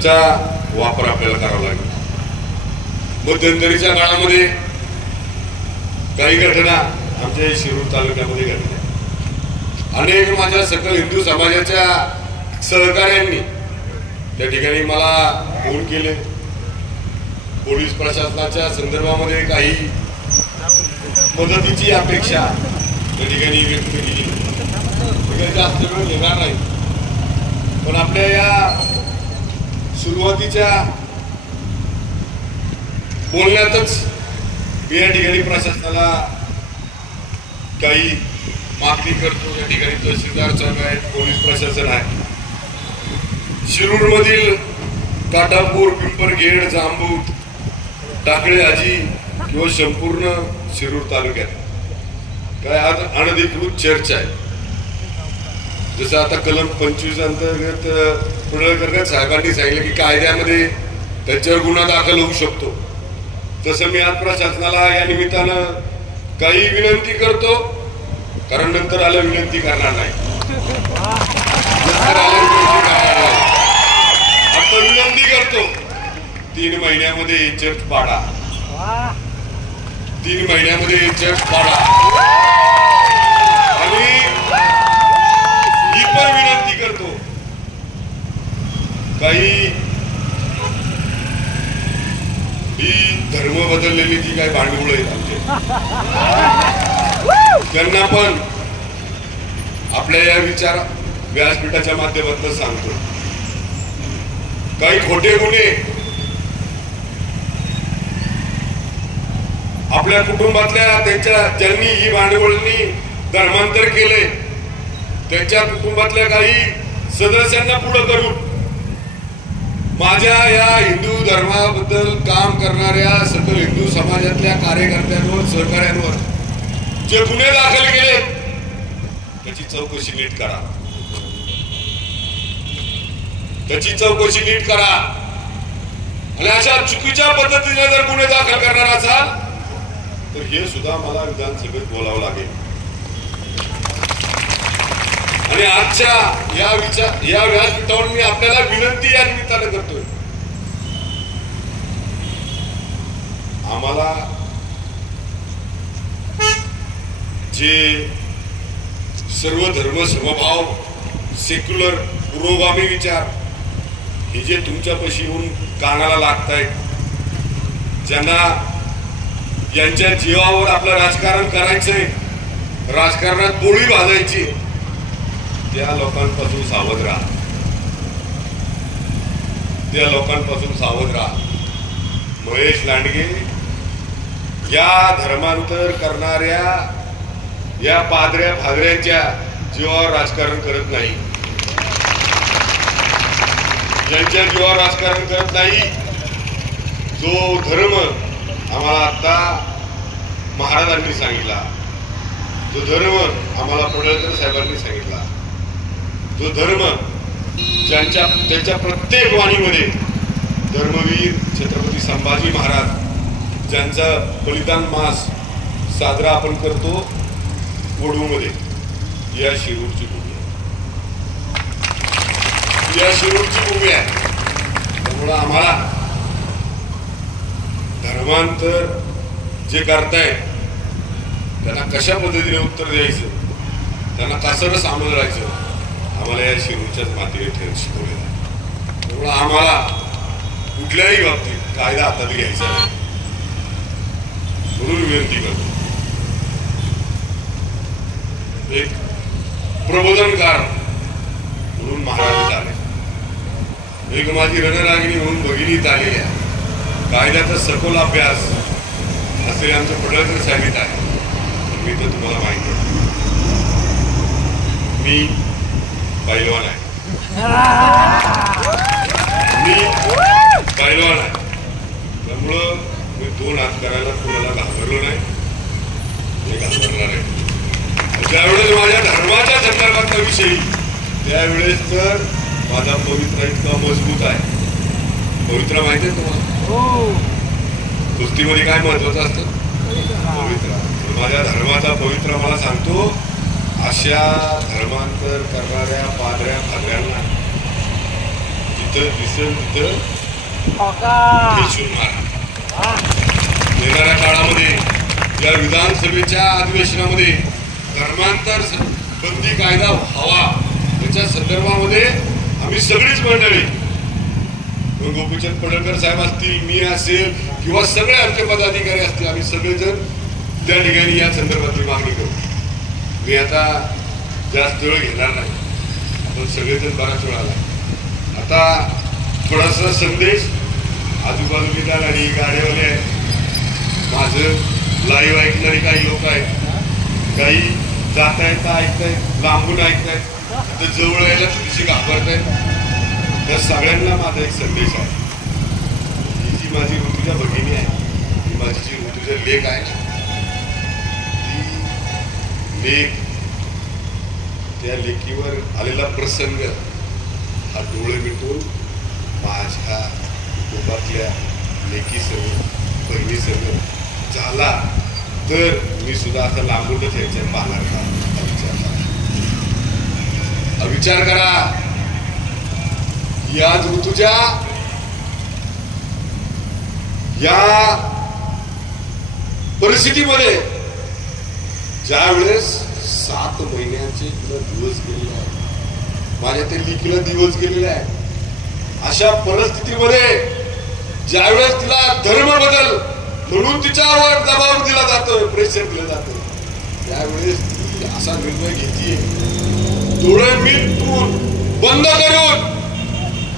त्याचा वापर आपल्याला करावा लागेल. मध्यंतरीच्या काळामध्ये काही घटना आमच्या शिरूर तालुक्यामध्ये घडल्या. अनेक माझ्या सकल हिंदू समाजाच्या सहकार्यांनी त्या ठिकाणी मला फोन केले. पोलीस प्रशासनाच्या संदर्भामध्ये काही मदतीची अपेक्षा त्या ठिकाणी व्यक्त केली. जास्त वेळ घेणार नाही, पण आपल्या या सुरुवातीच्या बोलण्यातच मी या ठिकाणी प्रशासनाला काही मागणी करतो. या ठिकाणी तहसीलदार साहेब आहेत, पोलीस प्रशासन आहे. शिरूर मधील काटापूर, पिंपरखेड, जांबूत, टाकळे आजी किंवा संपूर्ण शिरूर तालुक्यात काय आज अनधिकृत चर्च आहे. जसं आता कलम 25 अंतर्गत पुढे साहेबांनी सांगितलं की कायद्यामध्ये त्याच्यावर गुन्हा दाखल होऊ शकतो, तसं मी आज प्रशासनाला या निमित्तानं काही विनंती करतो. कारण नंतर आलं विनंती करणार नाही, आता विनंती करतो 3 महिन्यामध्ये चर्च पाडा, 3 महिन्यामध्ये चर्च पाडा. आणि ही पण विनंती करतो, काही ही धर्म बदललेली जी काही भांडवल आहेत आमचे, त्यांना पण आपल्या या विचार व्यासपीठाच्या माध्यमातून सांगतो. काही खोटे गुन्हे आपल्या कुटुंबातल्या त्यांच्या ज्यांनी ही भांडवळनी धर्मांतर केले त्यांच्या कुटुंबातल्या काही सदस्यांना पुढे करून माझ्या या हिंदू धर्माबद्दल काम करणाऱ्या सकल हिंदू समाजातल्या कार्यकर्त्यांवर, सहकार्यांवर जे गुन्हे दाखल केले त्याची चौकशी नीट करा, त्याची चौकशी नीट करा. आणि अशा चुकीच्या पद्धतीने जर गुन्हे दाखल करणार असाल तर हे सुद्धा मला विधानसभेत बोलावं लागेल. आणि आजच्या या व्यासपीठावर मी आपल्याला विनंती या निमित्तानं करतोय, आम्हाला जे सर्व धर्म समभाव, सेक्युलर पुरोगामी विचार हे जे तुमच्यापाशी येऊन कानाला लागतायत, ज्यांना यांच्या जीवावर आपलं राजकारण करायचंय, राजकारणात पोळी भाजायची, त्या लोकांपासून सावध राहा, त्या लोकांपासून सावध राहा. महेश लांडगे या धर्मांतर करणाऱ्या या पादऱ्या फादऱ्यांच्या जीवावर राजकारण करत नाही, ज्यांच्या जीवावर राजकारण करत नाही. जो धर्म आम्हाला आता महाराजांनी सांगितला, जो धर्म आम्हाला पडळकर साहेबांनी सांगितला, जो धर्म त्यांच्या प्रत्येक वाणीमध्ये धर्मवीर छत्रपती संभाजी महाराज ज्यांचा बलिदान मास साजरा आपण करतो वडूमध्ये, या शिरूरची भूमी आहे, या शिरूरची भूमी आहे. त्यामुळं आम्हाला धर्मांतर जे करतायत त्यांना कशा पद्धतीने उत्तर द्यायचं, त्यांना कसं सामोरं राहायचं, आम्हाला या शिरूरच्याच मातीने ठेवून शिकवलेलं आहे. त्यामुळं आम्हाला कुठल्याही बाबतीत कायदा हातात घ्यायचा नाही म्हणून विनंती करतो. एक प्रबोधनकार म्हणून महाराज आले, एक माझी रणरागिणी म्हणून भगिनीत आलेल्या कायद्याचा सखोल अभ्यास असे आमचं पडळकर साहेब आहे. मी तर तुम्हाला माहिती आहे, मी पैलवान आहे, मी पैलवान आहे. त्यामुळं मी 2 हात करायला कोणाला घाबरलो नाही, मी घाबरणार आहे. ज्यावेळेस माझ्या धर्माच्या संदर्भातला विषयी त्यावेळेस तर माझा पवित्र इतका मजबूत आहे. पवित्र माहिती आहे तुम्हाला? कुस्तीमध्ये काय महत्वाचं असतं? पवित्र. माझ्या धर्माचा पवित्र मला सांगतो, अशा धर्मांतर करणाऱ्या पादऱ्या फादऱ्यांना जिथं दिसेल तिथं ठेचून मारा. येणाऱ्या काळामध्ये या विधानसभेच्या अधिवेशनामध्ये धर्मांतर बंदी कायदा व्हावा याच्या संदर्भामध्ये आम्ही सगळीच मंडळी, गोपीचंद पडळकर साहेब असतील, मी असेल किंवा सगळे आमचे पदाधिकारी असतील, आम्ही सगळेजण त्या ठिकाणी या संदर्भातली मागणी करू. मी आता जास्त वेळ घेणार नाही, आपण सगळेजण बराच वेळ आला. आता थोडासा संदेश आजूबाजूला आणि गाड्यावाले आहेत, माझं लाईव्ह ऐकणारी काही लोक आहेत, काही जात आहेत ऐकतायत, लांबून ऐकतायत, तर जवळ यायला थोडीशी घाबरतायत. त्या सगळ्यांना माझा एक संदेश आहे. ही जी माझी ऋतुजा भगिनी आहे, ही माझी जी ऋतुजा लेक आहे ना, ती लेक, त्या लेकीवर आलेला प्रसंग हा डोळे मिटून माझ्या कुटुंबातल्या लेकीसमोर, बहिणीसमोर झाला तर मी सुद्धा आता लांबूनच यायच्या पाहणार का? विचार करा. याच ऋतूच्या या परिस्थितीमध्ये ज्या वेळेस 7 महिन्याचे तिला दिवस गेलेले आहेत, माझ्या त्या लेकीला दिवस गेलेले आहे, अशा परिस्थितीमध्ये ज्या वेळेस तिला धर्म बदल म्हणून तिच्यावर दबाव दिला जातोय, प्रेशर दिलं जातं, त्यावेळेस ती असा निर्णय घेतीये, डोळे मिटून बंद करून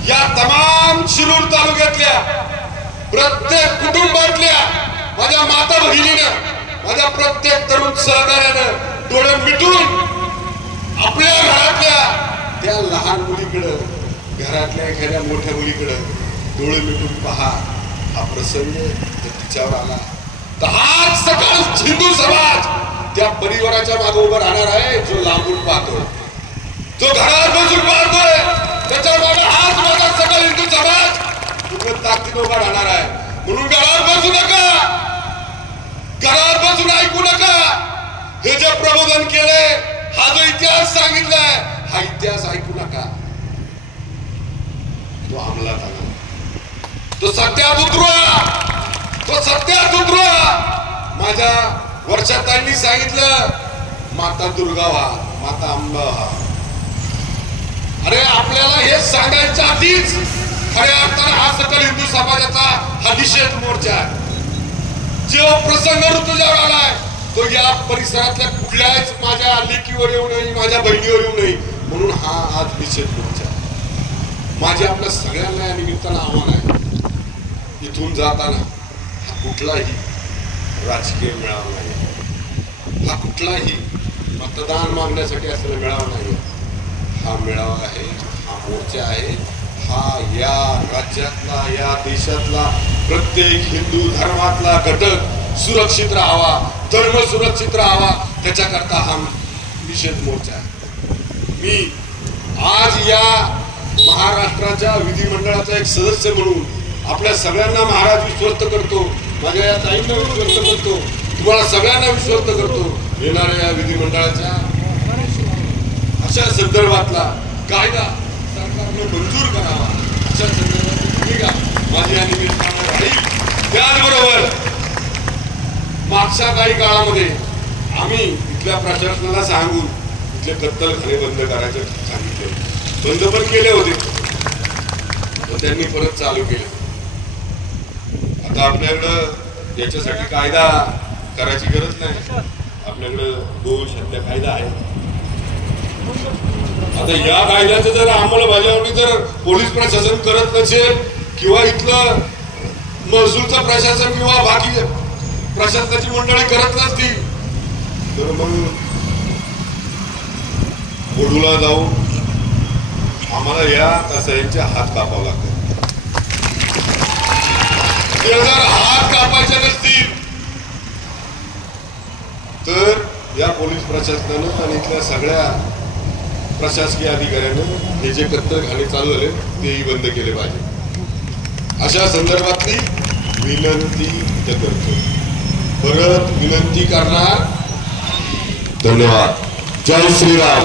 या तमाम शिरूर तालुक्यातल्या प्रत्येक कुटुंबातल्या माझ्या माता भगिनीनं, माझ्या प्रत्येक तरुण सहकार्यानं डोळे मिटून आपल्या घरातल्या त्या लहान मुलीकडं, घरातल्या एखाद्या मोठ्या मुलीकडं डोळे मिटून पहा. हा प्रसंग तिच्यावर आला तर हाच सकाळ हिंदू समाज त्या परिवाराच्या मागे उभं राहणार आहे, जो लांबून पाहतोय, जो घरात बसून पाहतोय, त्याच्या मागे हाच माझा सकाळ हिंदू समाज पूर्ण ताकदीने उभा राहणार आहे. म्हणून घरात बसू नका, घरात बसून ऐकू नका. हे जे प्रबोधन केले, हा जो इतिहास सांगितलाय, हा इतिहास ऐकू नका. तो अंमलात आला, तो सत्यात उतरवा, तो सत्यात उतरवा. माझ्या वर्षाताईंनी सांगितलं, माता दुर्गा व्हा, माता अंबा व्हा. अरे आपल्याला हे सांगायच्या आधीच खऱ्या अर्थानं हा सकल हिंदू समाजाचा हा निषेध मोर्चा आहे. जो प्रसंग ऋतुजावर आलाय तो या परिसरातल्या कुठल्याच माझ्या लेकीवर येऊ नये, माझ्या बहिणीवर येऊ नये, म्हणून हा आज निषेध मोर्चा आहे. माझे आपल्या सगळ्यांना या निमित्तानं आव्हान आहे, इथून जाताना हा कुठलाही राजकीय मेळावा नाही, हा कुठलाही मतदान मागण्यासाठी असलेला मेळावा नाही. हा मेळावा आहे, हा मोर्चा आहे, हा या राज्यातला, या देशातला प्रत्येक हिंदू धर्मातला घटक सुरक्षित राहावा, धर्म सुरक्षित राहावा, त्याच्याकरता हा निषेध मोर्चा आहे. मी आज या महाराष्ट्राच्या विधिमंडळाचा एक सदस्य म्हणून आपल्या सगळ्यांना महाराज विश्वस्त करतो, माझ्या या ताईंना विश्वस्त करतो, तुम्हाला सगळ्यांना विश्वस्त करतो. येणाऱ्या या विधिमंडळाच्या अशा संदर्भातला कायदा सरकारने मंजूर करावा, अशा संदर्भातली भूमिका माझी या निमित्तानं राहील. त्याचबरोबर मागच्या काही काळामध्ये आम्ही इथल्या प्रशासनाला सांगून इथले कत्तलखाने बंद करायचं सांगितले, बंद पण केले होते, पण त्यांनी परत चालू केले. आता आपल्याकडं याच्यासाठी कायदा करायची गरज नाही, आपल्याकडं 2 कायदा आहे. आता या कायद्याचं जर अंमलबजावणी जर पोलीस प्रशासन करत नसेल किंवा इथलं महसूलचं प्रशासन किंवा बाकी प्रशासनाची मंडळी करत नसतील तर मग बोडूला जाऊन आम्हाला या कसायांचे हात कापावे लागतात. ते जर हात कापायचे नसतील तर या पोलीस प्रशासनानं आणि इथल्या सगळ्या प्रशासकीय अधिकाऱ्यानं हे जे कत्तलखाने चालू झाले तेही बंद केले पाहिजे. अशा संदर्भातली विनंती करतो, परत विनंती करणार. धन्यवाद. जय श्रीराम.